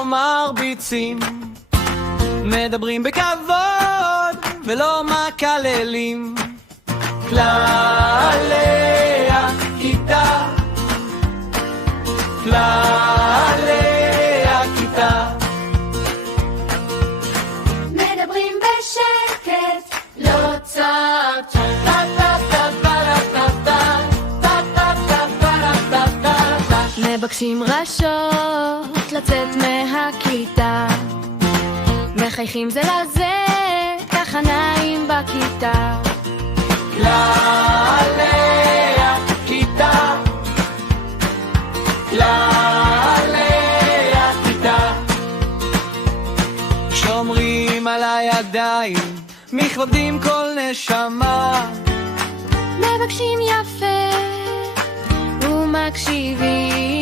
לא מרביצים, מדברים בכבוד ולא מקללים. כללי הכיתה, כללי הכיתה. מדברים בשקט, לא צעק. מבקשים רשות לצאת מהכיתה, מחייכים זה לזה, ככה נעים בכיתה. כללי הכיתה, כללי הכיתה. שומרים על הידיים, מכבדים כל נשמה, מבקשים יפה ומקשיבים.